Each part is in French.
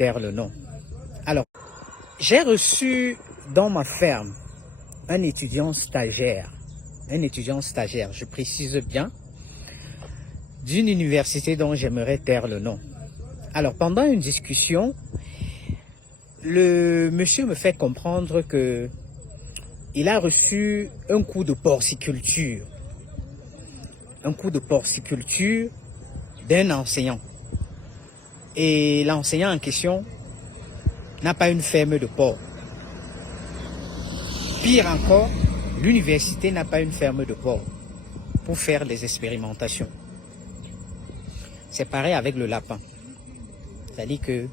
taire le nom. Alors, j'ai reçu dans ma ferme un étudiant stagiaire, je précise bien, d'une université dont j'aimerais taire le nom. Alors, pendant une discussion, le monsieur me fait comprendre que il a reçu un coup de porciculture. Un coup de porciculture d'un enseignant. Et l'enseignant en question n'a pas une ferme de porc. Pire encore, l'université n'a pas une ferme de porc pour faire des expérimentations. C'est pareil avec le lapin. C'est-à-dire que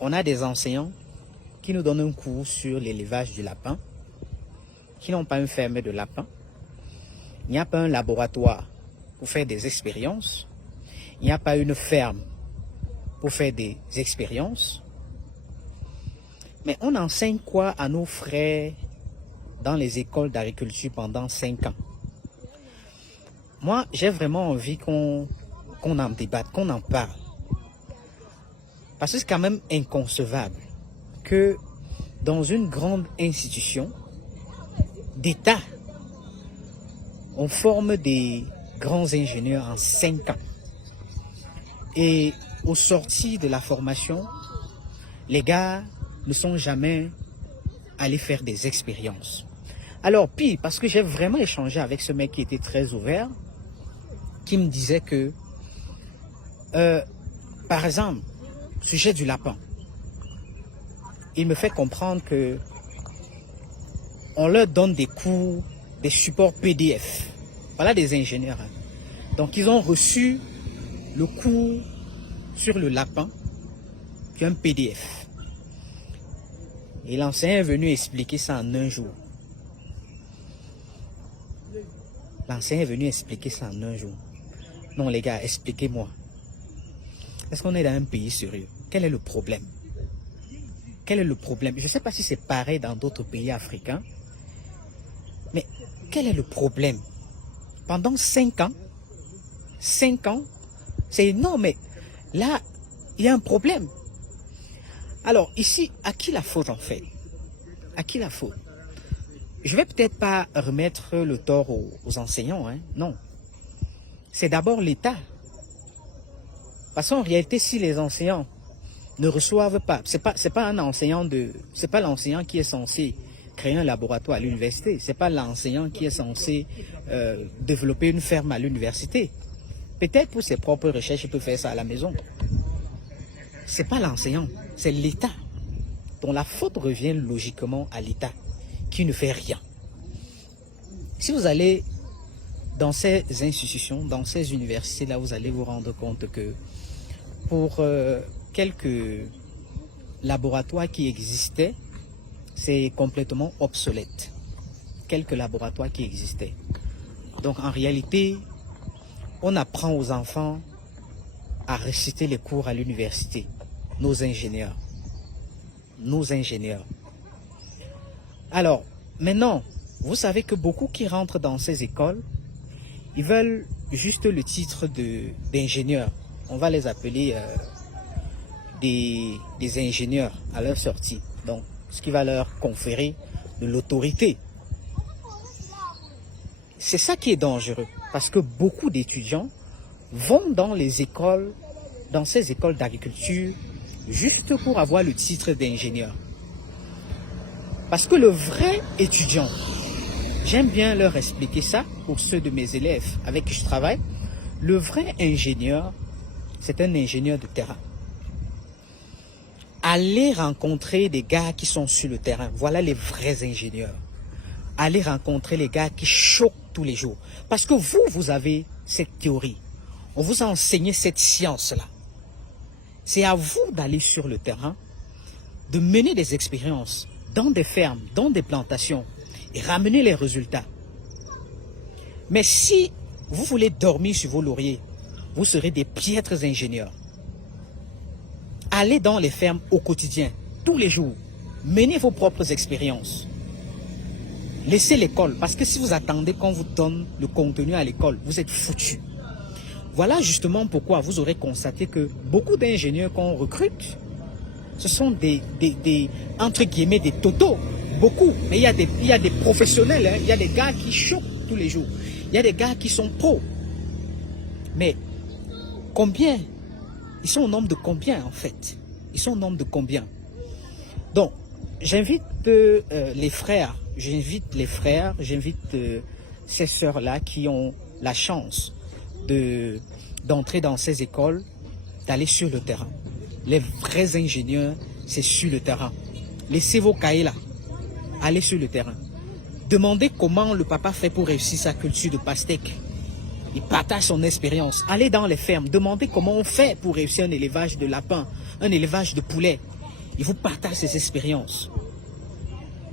on a des enseignants qui nous donnent un cours sur l'élevage du lapin, qui n'ont pas une ferme de lapin. Il n'y a pas un laboratoire pour faire des expériences. Il n'y a pas une ferme pour faire des expériences. Mais on enseigne quoi à nos frères dans les écoles d'agriculture pendant 5 ans? Moi, j'ai vraiment envie qu'on en débatte, qu'on en parle. Parce que c'est quand même inconcevable que dans une grande institution d'État, on forme des grands ingénieurs en 5 ans. Et au sorti de la formation, les gars ne sont jamais allés faire des expériences. Alors, pire, parce que j'ai vraiment échangé avec ce mec qui était très ouvert, qui me disait que, par exemple, sujet du lapin, il me fait comprendre que on leur donne des cours, des supports PDF. Voilà des ingénieurs. Donc, ils ont reçu le cours sur le lapin, puis un PDF. Et l'enseignant est venu expliquer ça en un jour. L'enseignant est venu expliquer ça en un jour. Non, les gars, expliquez-moi. Est-ce qu'on est dans un pays sérieux? Quel est le problème? Quel est le problème? Je ne sais pas si c'est pareil dans d'autres pays africains. Mais quel est le problème? Pendant 5 ans, c'est énorme, mais là, il y a un problème. Alors, ici, à qui la faute en fait? À qui la faute? Je ne vais peut-être pas remettre le tort aux enseignants, hein? Non. C'est d'abord l'État. Parce qu'en réalité, si les enseignants ne reçoivent pas, c'est pas un enseignant c'est pas l'enseignant qui est censé créer un laboratoire à l'université, c'est pas l'enseignant qui est censé développer une ferme à l'université. Peut-être pour ses propres recherches, il peut faire ça à la maison. C'est pas l'enseignant, c'est l'État. Donc la faute revient logiquement à l'État, qui ne fait rien. Si vous allez dans ces institutions, dans ces universités-là, vous allez vous rendre compte que pour quelques laboratoires qui existaient, c'est complètement obsolète. Quelques laboratoires qui existaient. Donc en réalité, on apprend aux enfants à réciter les cours à l'université. Nos ingénieurs. Alors, maintenant, vous savez que beaucoup qui rentrent dans ces écoles, ils veulent juste le titre d'ingénieur. On va les appeler des ingénieurs à leur sortie. Donc, ce qui va leur conférer de l'autorité. C'est ça qui est dangereux. Parce que beaucoup d'étudiants vont dans les écoles, dans ces écoles d'agriculture, juste pour avoir le titre d'ingénieur. Parce que le vrai étudiant, j'aime bien leur expliquer ça pour ceux de mes élèves avec qui je travaille, le vrai ingénieur, c'est un ingénieur de terrain. Allez rencontrer des gars qui sont sur le terrain, voilà les vrais ingénieurs. Allez rencontrer les gars qui choquent tous les jours. Parce que vous avez cette théorie. On vous a enseigné cette science-là. C'est à vous d'aller sur le terrain, de mener des expériences dans des fermes, dans des plantations et ramener les résultats. Mais si vous voulez dormir sur vos lauriers, vous serez des piètres ingénieurs. Allez dans les fermes au quotidien, tous les jours. Menez vos propres expériences. Laissez l'école, parce que si vous attendez qu'on vous donne le contenu à l'école, vous êtes foutus. Voilà justement pourquoi vous aurez constaté que beaucoup d'ingénieurs qu'on recrute, ce sont entre guillemets, des totaux. Beaucoup. Mais il y a des professionnels, hein. Il y a des gars qui choquent tous les jours. Il y a des gars qui sont pros. Mais combien? Ils sont au nombre de combien en fait? Ils sont au nombre de combien? Donc, j'invite les frères, j'invite ces sœurs-là qui ont la chance d'entrer dans ces écoles, d'aller sur le terrain. Les vrais ingénieurs, c'est sur le terrain. Laissez vos cahiers là, allez sur le terrain. Demandez comment le papa fait pour réussir sa culture de pastèque. Il partage son expérience. Allez dans les fermes, demandez comment on fait pour réussir un élevage de lapins, un élevage de poulets. Il vous partage ses expériences.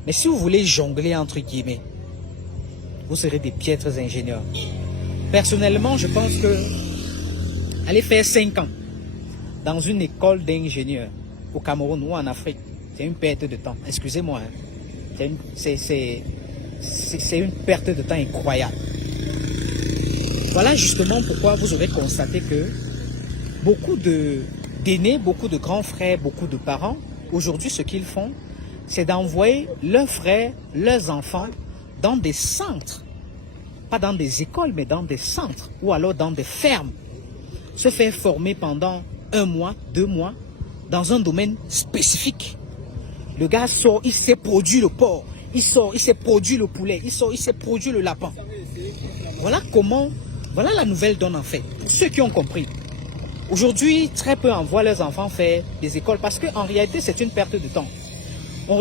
Mais si vous voulez jongler entre guillemets, vous serez des piètres ingénieurs. Personnellement, je pense que aller faire 5 ans dans une école d'ingénieurs au Cameroun ou en Afrique, c'est une perte de temps. Excusez-moi, hein. C'est une perte de temps incroyable. Voilà justement pourquoi vous aurez constaté que beaucoup d'aînés, beaucoup de grands frères, beaucoup de parents, aujourd'hui ce qu'ils font, c'est d'envoyer leurs frères, leurs enfants dans des centres, pas dans des écoles, mais dans des centres ou alors dans des fermes, se faire former pendant 1 mois, 2 mois, dans un domaine spécifique. Le gars sort, il sait produire le porc, il sort, il sait produire le poulet, il sort, il sait produire le lapin. Voilà comment, voilà la nouvelle donne en fait, pour ceux qui ont compris. Aujourd'hui, très peu envoient leurs enfants faire des écoles parce qu'en réalité, c'est une perte de temps. On